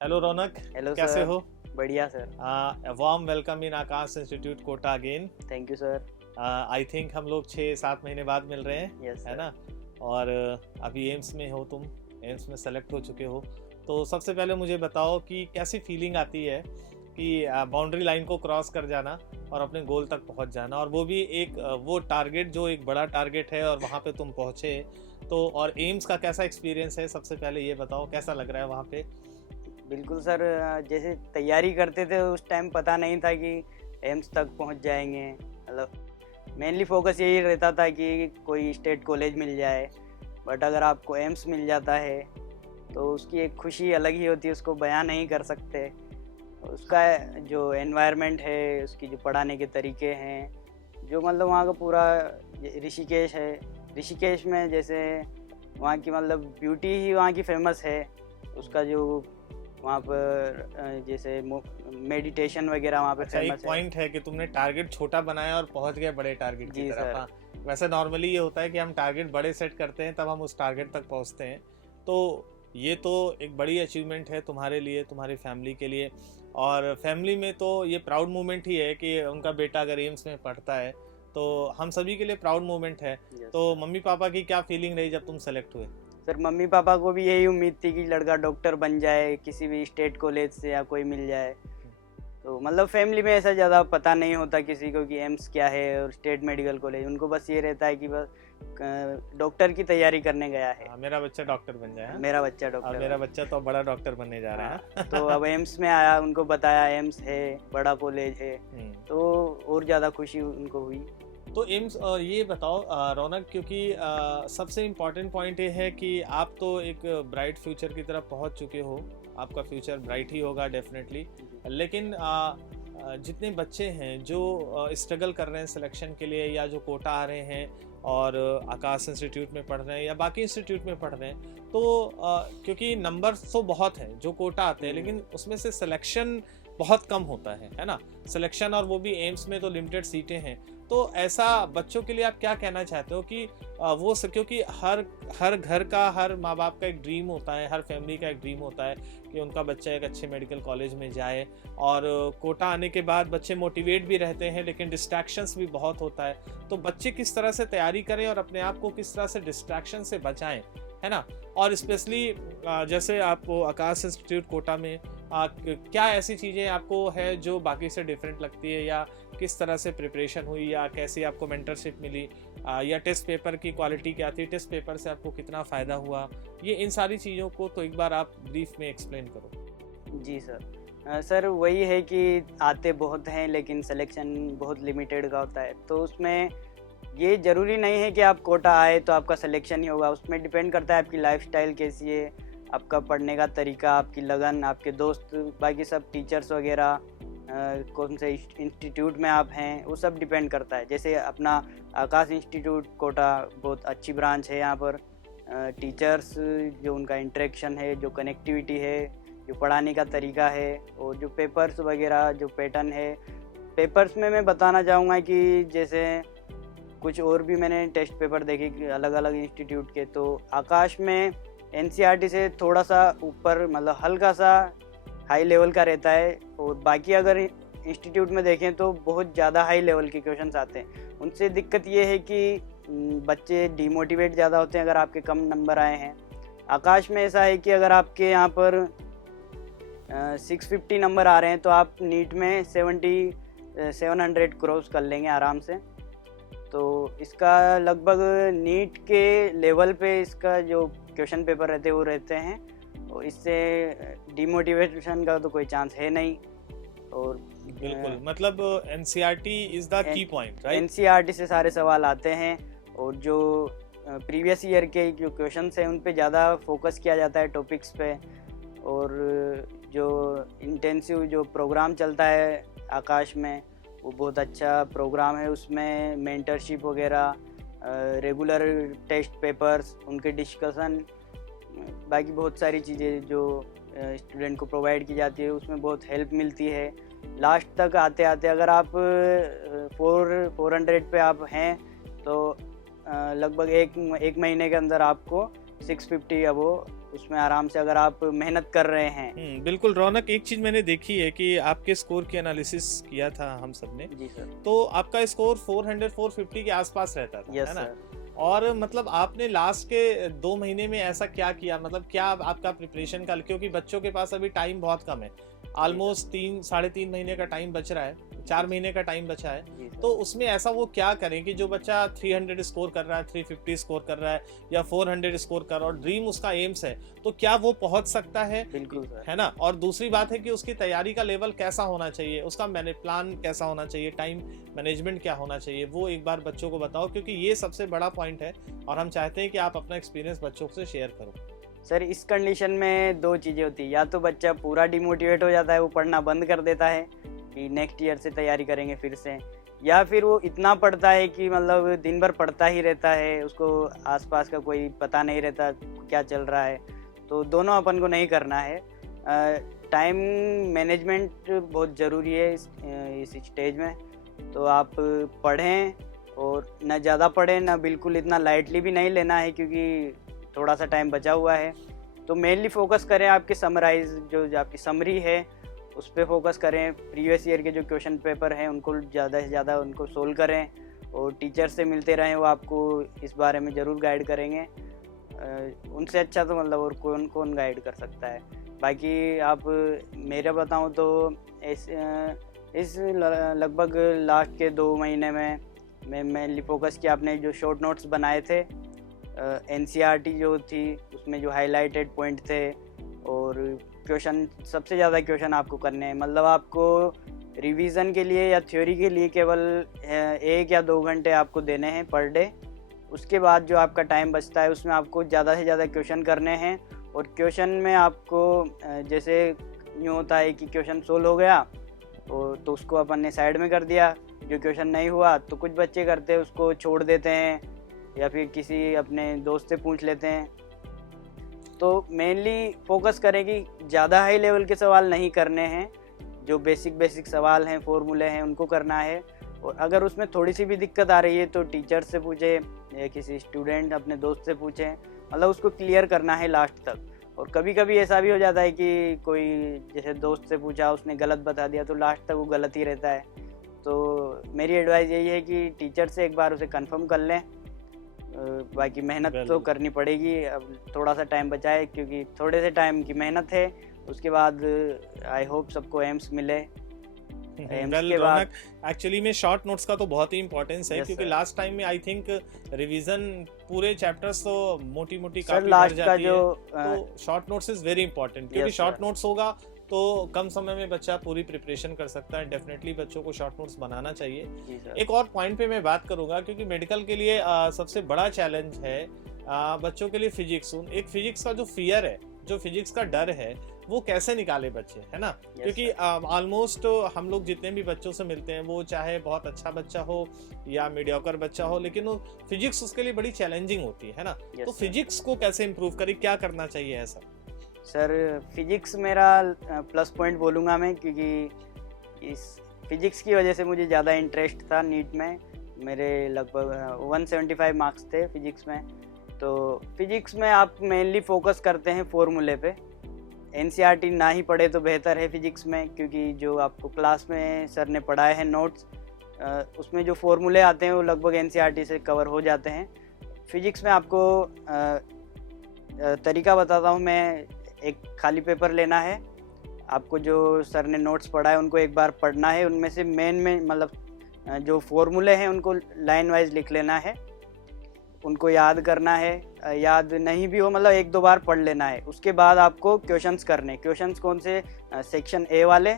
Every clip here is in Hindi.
हेलो रौनक। हेलो कैसे सर। हो? बढ़िया sir. Warm welcome in Aakash Institute Kota again. Thank you sir. I think हम लोग 6-7 महीने बाद मिल रहे हैं, यस है सर। ना? और अभी एम्स में हो तुम, एम्स में सेलेक्ट हो चुके हो। तो सबसे पहले मुझे बताओ कि कैसी फीलिंग आती है कि बाउंड्री लाइन को क्रॉस कर जाना और अपने गोल तक पहुंच जाना, और वो भी एक वो टारगेट जो एक बड़ा टारगेट है और वहाँ पे तुम पहुँचे। तो और एम्स का कैसा एक्सपीरियंस है, सबसे पहले ये बताओ कैसा लग रहा है वहाँ पे? बिल्कुल सर, जैसे तैयारी करते थे उस टाइम पता नहीं था कि एम्स तक पहुंच जाएंगे। मतलब मेनली फोकस यही रहता था कि कोई स्टेट कॉलेज मिल जाए, बट अगर आपको एम्स मिल जाता है तो उसकी एक खुशी अलग ही होती है, उसको बयां नहीं कर सकते। उसका जो एनवायरनमेंट है, उसकी जो पढ़ाने के तरीके हैं, जो मतलब वहाँ का पूरा ऋषिकेश है। ऋषिकेश में जैसे वहाँ की मतलब ब्यूटी ही वहाँ की फेमस है। उसका जो वहाँ पर जैसे मेडिटेशन वगैरह वहाँ पे अच्छा, एक फेमस है। पॉइंट है कि तुमने टारगेट छोटा बनाया और पहुंच गए बड़े टारगेट की जी तरफ। सर। हाँ, वैसे नॉर्मली ये होता है कि हम टारगेट बड़े सेट करते हैं तब हम उस टारगेट तक पहुंचते हैं। तो ये तो एक बड़ी अचीवमेंट है तुम्हारे लिए, तुम्हारी फैमिली के लिए। और फैमिली में तो ये प्राउड मोमेंट ही है कि उनका बेटा अगर एम्स में पढ़ता है, तो हम सभी के लिए प्राउड मोमेंट है। यस तो सर। मम्मी पापा की क्या फीलिंग रही जब तुम सेलेक्ट हुए? सर मम्मी पापा को भी यही उम्मीद थी कि लड़का डॉक्टर बन जाए, किसी भी स्टेट कॉलेज से या कोई मिल जाए। तो मतलब फैमिली में ऐसा ज़्यादा पता नहीं होता किसी को कि एम्स क्या है और स्टेट मेडिकल कॉलेज। उनको बस ये रहता है कि बस डॉक्टर की तैयारी करने गया है। हाँ, मेरा बच्चा डॉक्टर बन जाए। हाँ? मेरा बच्चा और डॉक्टर मेरा बन। बच्चा तो बड़ा डॉक्टर बनने जा रहा हाँ, है। तो अब एम्स में आया, उनको बताया एम्स है, बड़ा कॉलेज है, तो और ज़्यादा खुशी उनको हुई। तो एम्स, ये बताओ रौनक, क्योंकि सबसे इम्पॉर्टेंट पॉइंट ये है कि आप तो एक ब्राइट फ्यूचर की तरफ पहुंच चुके हो। आपका फ्यूचर ब्राइट ही होगा डेफिनेटली। लेकिन जितने बच्चे हैं जो स्ट्रगल कर रहे हैं सिलेक्शन के लिए, या जो कोटा आ रहे हैं और आकाश इंस्टीट्यूट में पढ़ रहे हैं या बाकी इंस्टीट्यूट में पढ़ रहे हैं, तो क्योंकि नंबर तो बहुत हैं जो कोटा आते हैं, लेकिन उसमें से सिलेक्शन बहुत कम होता है ना? सिलेक्शन, और वो भी एम्स में तो लिमिटेड सीटें हैं। तो ऐसा बच्चों के लिए आप क्या कहना चाहते हो कि क्योंकि हर हर घर का, हर माँ बाप का एक ड्रीम होता है, हर फैमिली का एक ड्रीम होता है कि उनका बच्चा एक अच्छे मेडिकल कॉलेज में जाए। और कोटा आने के बाद बच्चे मोटिवेट भी रहते हैं, लेकिन डिस्ट्रैक्शंस भी बहुत होता है। तो बच्चे किस तरह से तैयारी करें और अपने आप को किस तरह से डिस्ट्रैक्शन से बचाएं, है ना? और स्पेशली जैसे आप आकाश इंस्टीट्यूट कोटा में क्या ऐसी चीज़ें आपको है जो बाकी से डिफरेंट लगती है, या किस तरह से प्रिपरेशन हुई, या कैसी आपको मेंटरशिप मिली, या टेस्ट पेपर की क्वालिटी क्या थी, टेस्ट पेपर से आपको कितना फ़ायदा हुआ? ये इन सारी चीज़ों को तो एक बार आप ब्रीफ में एक्सप्लेन करो। जी सर। सर वही है कि आते बहुत हैं लेकिन सिलेक्शन बहुत लिमिटेड का होता है। तो उसमें ये ज़रूरी नहीं है कि आप कोटा आए तो आपका सिलेक्शन ही होगा। उसमें डिपेंड करता है आपकी लाइफस्टाइल कैसी है, आपका पढ़ने का तरीका, आपकी लगन, आपके दोस्त, बाकी सब टीचर्स वगैरह, कौन से इंस्टीट्यूट में आप हैं, वो सब डिपेंड करता है। जैसे अपना आकाश इंस्टीट्यूट कोटा बहुत अच्छी ब्रांच है। यहाँ पर टीचर्स, जो उनका इंटरेक्शन है, जो कनेक्टिविटी है, जो पढ़ाने का तरीका है, और जो पेपर्स वगैरह, जो पैटर्न है। पेपर्स में मैं बताना चाहूँगा कि जैसे कुछ और भी मैंने टेस्ट पेपर देखे कि अलग अलग इंस्टीट्यूट के, तो आकाश में एनसीईआरटी से थोड़ा सा ऊपर, मतलब हल्का सा हाई लेवल का रहता है। और बाकी अगर इंस्टीट्यूट में देखें तो बहुत ज़्यादा हाई लेवल के क्वेश्चंस आते हैं। उनसे दिक्कत ये है कि बच्चे डीमोटिवेट ज़्यादा होते हैं अगर आपके कम नंबर आए हैं। आकाश में ऐसा है कि अगर आपके यहाँ पर 650 नंबर आ रहे हैं तो आप नीट में 700 क्रॉस कर लेंगे आराम से। तो इसका लगभग नीट के लेवल पे इसका जो क्वेश्चन पेपर रहते हैं वो रहते हैं, और इससे डिमोटिवेशन का तो कोई चांस है नहीं। और बिल्कुल, मतलब NCERT is the key point, right? NCERT से सारे सवाल आते हैं, और जो प्रीवियस ईयर के जो क्वेश्चंस हैं उन पे ज़्यादा फोकस किया जाता है टॉपिक्स पे। और जो इंटेंसिव जो प्रोग्राम चलता है आकाश में, वो बहुत अच्छा प्रोग्राम है। उसमें मेंटरशिप वगैरह, रेगुलर टेस्ट पेपर्स, उनके डिस्कशन, बाकी बहुत सारी चीज़ें जो स्टूडेंट को प्रोवाइड की जाती है, उसमें बहुत हेल्प मिलती है। लास्ट तक आते आते अगर आप 400 पे आप हैं तो लगभग एक महीने के अंदर आपको 650 अब वो उसमें आराम से अगर आप मेहनत कर रहे हैं। बिल्कुल रौनक, एक चीज मैंने देखी है कि आपके स्कोर की एनालिसिस किया था हम सब ने। जी सर। तो आपका स्कोर 400 450 के आसपास रहता था, यस है ना? सर। और मतलब आपने लास्ट के 2 महीने में ऐसा क्या किया, मतलब क्या आपका प्रिपरेशन का, क्योंकि बच्चों के पास अभी टाइम बहुत कम है, ऑलमोस्ट 3 साढ़े 3 महीने का टाइम बच रहा है, 4 महीने का टाइम बचा है, तो उसमें ऐसा वो क्या करें कि जो बच्चा 300 स्कोर कर रहा है, 350 स्कोर कर रहा है या 400 स्कोर कर रहा है और ड्रीम उसका एम्स है, तो क्या वो पहुंच सकता है? बिल्कुल सर। है ना? और दूसरी बात है कि उसकी तैयारी का लेवल कैसा होना चाहिए, उसका प्लान कैसा होना चाहिए, टाइम मैनेजमेंट क्या होना चाहिए, वो एक बार बच्चों को बताओ, क्योंकि ये सबसे बड़ा पॉइंट है और हम चाहते हैं कि आप अपना एक्सपीरियंस बच्चों से शेयर करो। सर इस कंडीशन में दो चीज़ें होती है, या तो बच्चा पूरा डिमोटिवेट हो जाता है, वो पढ़ना बंद कर देता है कि नेक्स्ट ईयर से तैयारी करेंगे फिर से, या फिर वो इतना पढ़ता है कि मतलब दिन भर पढ़ता ही रहता है, उसको आसपास का कोई पता नहीं रहता क्या चल रहा है। तो दोनों अपन को नहीं करना है। टाइम मैनेजमेंट बहुत ज़रूरी है इस स्टेज में। तो आप पढ़ें और ना ज़्यादा पढ़ें, ना बिल्कुल इतना लाइटली भी नहीं लेना है क्योंकि थोड़ा सा टाइम बचा हुआ है। तो मेनली फोकस करें आपकी समराइज जो आपकी समरी है उस पर फोकस करें। प्रीवियस ईयर के जो क्वेश्चन पेपर हैं उनको ज़्यादा से ज़्यादा उनको सोल्व करें और टीचर से मिलते रहें, वो आपको इस बारे में ज़रूर गाइड करेंगे। उनसे अच्छा तो मतलब और कौन कौन गाइड कर सकता है। बाकी आप मेरा बताऊं तो इस लगभग लास्ट के 2 महीने में मैं मेनली फोकस किया, आपने जो शॉर्ट नोट्स बनाए थे एनसीईआरटी जो थी उसमें जो हाईलाइटेड पॉइंट थे, और क्वेश्चन सबसे ज़्यादा क्वेश्चन आपको करने हैं। मतलब आपको रिवीजन के लिए या थ्योरी के लिए केवल 1 या 2 घंटे आपको देने हैं पर डे। उसके बाद जो आपका टाइम बचता है उसमें आपको ज़्यादा से ज़्यादा क्वेश्चन करने हैं। और क्वेश्चन में आपको जैसे यूँ होता है कि क्वेश्चन सोल्व हो गया तो उसको अपन ने साइड में कर दिया, जो क्वेश्चन नहीं हुआ तो कुछ बच्चे करते हैं उसको छोड़ देते हैं या फिर किसी अपने दोस्त से पूछ लेते हैं। तो मेनली फोकस करें कि ज़्यादा हाई लेवल के सवाल नहीं करने हैं, जो बेसिक सवाल हैं, फॉर्मूले हैं, उनको करना है। और अगर उसमें थोड़ी सी भी दिक्कत आ रही है तो टीचर से पूछे या किसी स्टूडेंट अपने दोस्त से पूछें, मतलब उसको क्लियर करना है लास्ट तक। और कभी कभी ऐसा भी हो जाता है कि कोई जैसे दोस्त से पूछा उसने गलत बता दिया तो लास्ट तक वो गलत ही रहता है। तो मेरी एडवाइस यही है कि टीचर से एक बार उसे कंफर्म कर लें। बाकी मेहनत तो करनी पड़ेगी, अब थोड़ा सा टाइम बचा है क्योंकि थोड़े से टाइम की मेहनत है। उसके बाद आई होप सबको एम्स मिले। के बाद एक्चुअली में शॉर्ट नोट्स का तो बहुत ही इंपॉर्टेंस है, क्योंकि लास्ट टाइम में आई थिंक रिवीजन पूरे चैप्टर्स तो मोटी काफी बढ़ जाती है, तो short notes is very important, क्योंकि शॉर्ट नोट्स होगा तो कम समय में बच्चा पूरी प्रिपरेशन कर सकता है। डेफिनेटली बच्चों को शॉर्ट नोट्स बनाना चाहिए। एक और पॉइंट पे मैं बात करूंगा, क्योंकि मेडिकल के लिए सबसे बड़ा चैलेंज है बच्चों के लिए फिजिक्स। एक फिजिक्स का जो फियर है, जो फिजिक्स का डर है, वो कैसे निकाले बच्चे, है ना? क्योंकि ऑलमोस्ट हम लोग जितने भी बच्चों से मिलते हैं, वो चाहे बहुत अच्छा बच्चा हो या मीडियोकर बच्चा हो, लेकिन वो फिजिक्स उसके लिए बड़ी चैलेंजिंग होती है ना? तो फिजिक्स को कैसे इम्प्रूव करें, क्या करना चाहिए ऐसा? सर फिजिक्स मेरा प्लस पॉइंट बोलूँगा मैं, क्योंकि इस फिजिक्स की वजह से मुझे ज़्यादा इंटरेस्ट था नीट में। मेरे लगभग 175 मार्क्स थे फिजिक्स में। तो फिजिक्स में आप मेनली फोकस करते हैं फॉर्मूले पे। एनसीईआरटी ना ही पढ़े तो बेहतर है फिजिक्स में, क्योंकि जो आपको क्लास में सर ने पढ़ाए हैं नोट्स, उसमें जो फॉर्मूले आते हैं वो लगभग एनसीईआरटी से कवर हो जाते हैं। फिजिक्स में आपको तरीका बताता हूँ मैं। एक खाली पेपर लेना है, आपको जो सर ने नोट्स पढ़ा है उनको एक बार पढ़ना है, उनमें से मेन में मतलब जो फॉर्मूले हैं उनको लाइन वाइज लिख लेना है, उनको याद करना है। याद नहीं भी हो मतलब 1-2 बार पढ़ लेना है। उसके बाद आपको क्वेश्चंस करने। क्वेश्चंस कौन से? सेक्शन ए वाले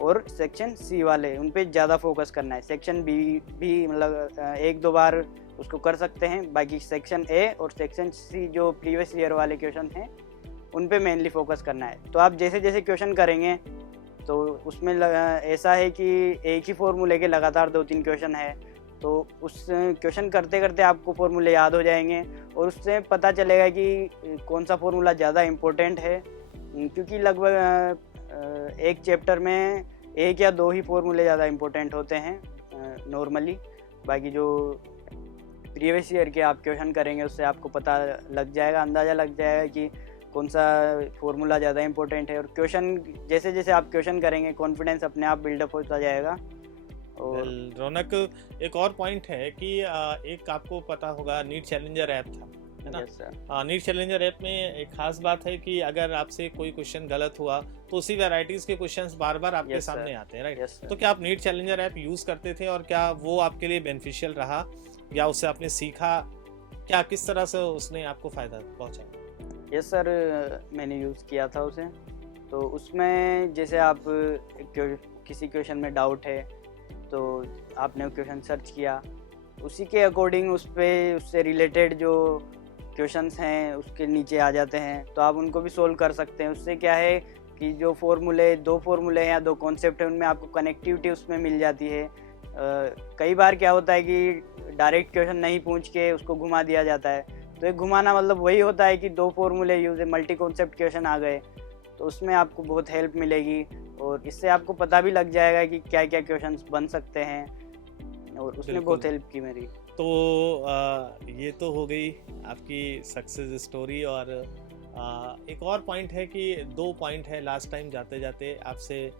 और सेक्शन सी वाले, उन पे ज़्यादा फोकस करना है। सेक्शन बी भी मतलब 1-2 बार उसको कर सकते हैं। बाकी सेक्शन ए और सेक्शन सी जो प्रीवियस ईयर वाले क्वेश्चन हैं उन पे मेनली फोकस करना है। तो आप जैसे जैसे क्वेश्चन करेंगे तो उसमें ऐसा है कि एक ही फॉर्मूले के लगातार 2-3 क्वेश्चन है, तो उस क्वेश्चन करते करते आपको फॉर्मूले याद हो जाएंगे और उससे पता चलेगा कि कौन सा फॉर्मूला ज़्यादा इम्पोर्टेंट है। क्योंकि लगभग एक चैप्टर में 1 या 2 ही फॉर्मूले ज़्यादा इम्पोर्टेंट होते हैं नॉर्मली। बाकी जो प्रीवियस ईयर के आप क्वेश्चन करेंगे उससे आपको पता लग जाएगा, अंदाज़ा लग जाएगा कि कौन सा फॉर्मूला ज़्यादा इंपॉर्टेंट है, और क्वेश्चन जैसे जैसे आप क्वेश्चन करेंगे कॉन्फिडेंस अपने आप बिल्डअप होता जाएगा। और रौनक, एक और पॉइंट है कि एक आपको पता होगा नीट चैलेंजर ऐप था, है ना? Yes sir. NEET Challenger app में एक खास बात है कि अगर आपसे कोई क्वेश्चन गलत हुआ तो उसी वैरायटीज के क्वेश्चंस बार बार आपके Yes, sir. सामने आते हैं, राइट? Yes sir. तो क्या आप नीट चैलेंजर ऐप यूज करते थे और क्या वो आपके लिए बेनिफिशियल रहा या उससे आपने सीखा? क्या किस तरह से उसने आपको फायदा पहुंचाया? यस सर, मैंने यूज़ किया था उसे। तो उसमें जैसे आप किसी क्वेश्चन में डाउट है तो आपने वो क्वेश्चन सर्च किया, उसी के अकॉर्डिंग उससे रिलेटेड जो क्वेश्चंस हैं उसके नीचे आ जाते हैं, तो आप उनको भी सोल्व कर सकते हैं। उससे क्या है कि जो दो फॉर्मूले हैं या दो कॉन्सेप्ट हैं उनमें आपको कनेक्टिविटी उसमें मिल जाती है। कई बार क्या होता है कि डायरेक्ट क्वेश्चन नहीं पूछ के उसको घुमा दिया जाता है, तो एक घुमाना मतलब वही होता है कि दो फॉर्मूले यूज है, मल्टी कॉन्सेप्ट क्वेश्चन आ गए, तो उसमें आपको बहुत हेल्प मिलेगी और इससे आपको पता भी लग जाएगा कि क्या क्या क्वेश्चंस बन सकते हैं, और उसने बहुत हेल्प की मेरी। तो ये तो हो गई आपकी सक्सेस स्टोरी। और एक और पॉइंट है कि 2 पॉइंट है लास्ट टाइम जाते जाते आपसे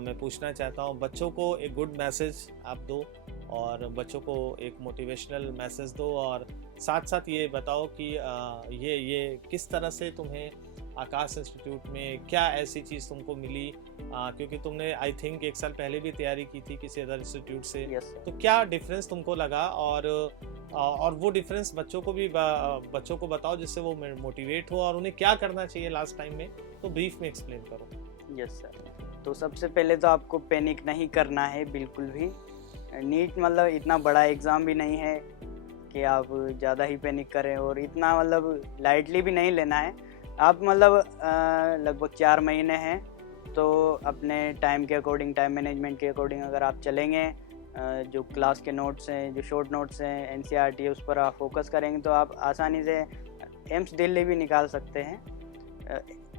मैं पूछना चाहता हूँ। बच्चों को एक गुड मैसेज आप दो और बच्चों को एक मोटिवेशनल मैसेज दो, और साथ साथ ये बताओ कि ये किस तरह से तुम्हें आकाश इंस्टीट्यूट में क्या ऐसी चीज़ तुमको मिली, क्योंकि तुमने आई थिंक 1 साल पहले भी तैयारी की थी किसी अदर इंस्टीट्यूट से। Yes sir. तो क्या डिफरेंस तुमको लगा, और वो डिफरेंस बच्चों को बताओ जिससे वो मोटिवेट हो और उन्हें क्या करना चाहिए लास्ट टाइम में, तो ब्रीफ में एक्सप्लेन करो। Yes sir. तो सबसे पहले तो आपको पैनिक नहीं करना है बिल्कुल भी। नीट मतलब इतना बड़ा एग्ज़ाम भी नहीं है कि आप ज़्यादा ही पैनिक करें, और इतना मतलब लाइटली भी नहीं लेना है। आप मतलब लगभग 4 महीने हैं, तो अपने टाइम के अकॉर्डिंग, टाइम मैनेजमेंट के अकॉर्डिंग अगर आप चलेंगे, जो क्लास के नोट्स हैं, जो शॉर्ट नोट्स हैं, एनसीईआरटी है, उस पर आप फोकस करेंगे तो आप आसानी से एम्स दिल्ली भी निकाल सकते हैं।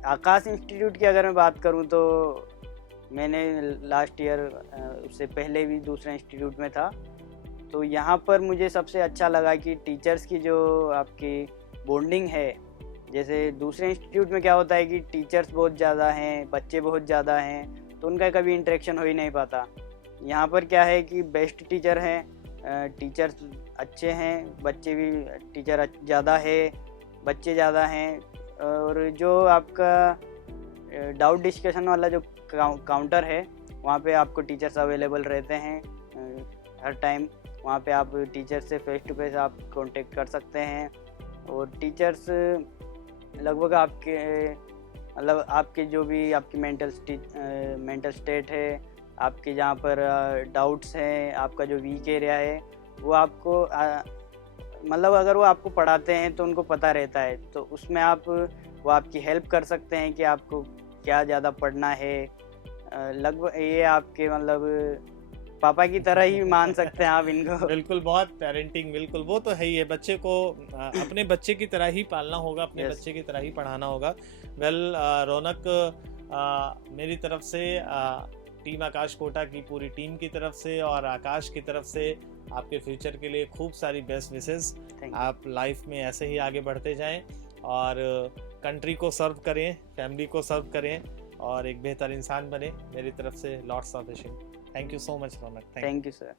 आकाश इंस्टीट्यूट की अगर मैं बात करूं तो मैंने लास्ट ईयर, उससे पहले भी दूसरे इंस्टीट्यूट में था, तो यहाँ पर मुझे सबसे अच्छा लगा कि टीचर्स की जो आपकी बॉन्डिंग है। जैसे दूसरे इंस्टीट्यूट में क्या होता है कि टीचर्स बहुत ज़्यादा हैं, बच्चे बहुत ज़्यादा हैं, तो उनका कभी इंटरेक्शन हो ही नहीं पाता। यहाँ पर क्या है कि बेस्ट टीचर हैं, टीचर्स अच्छे हैं, बच्चे भी, टीचर ज़्यादा है, बच्चे ज़्यादा हैं, और जो आपका डाउट डिस्कशन वाला जो काउंटर है वहाँ पे आपको टीचर्स अवेलेबल रहते हैं हर टाइम। वहाँ पे आप टीचर से फेस टू फेस आप कांटेक्ट कर सकते हैं, और टीचर्स लगभग आपके मतलब आपके जो भी आपकी मेंटल स्टेट है, आपके जहाँ पर डाउट्स हैं, आपका जो वीक एरिया है, वो आपको मतलब अगर वो आपको पढ़ाते हैं तो उनको पता रहता है, तो उसमें वो आपकी हेल्प कर सकते हैं कि आपको क्या ज़्यादा पढ़ना है। लगभग ये आपके मतलब पापा की तरह ही मान सकते हैं आप इनको। बिल्कुल, बहुत पेरेंटिंग, बिल्कुल वो तो है ही है। बच्चे को अपने बच्चे की तरह ही पालना होगा, अपने Yes. बच्चे की तरह ही पढ़ाना होगा। वेल रौनक, मेरी तरफ से, टीम आकाश कोटा की पूरी टीम की तरफ से और आकाश की तरफ से आपके फ्यूचर के लिए खूब सारी बेस्ट विशेस। आप लाइफ में ऐसे ही आगे बढ़ते जाएं और कंट्री को सर्व करें, फैमिली को सर्व करें और एक बेहतर इंसान बने। मेरी तरफ से lots of wishing. Thank you so much Raunak. Thank you sir.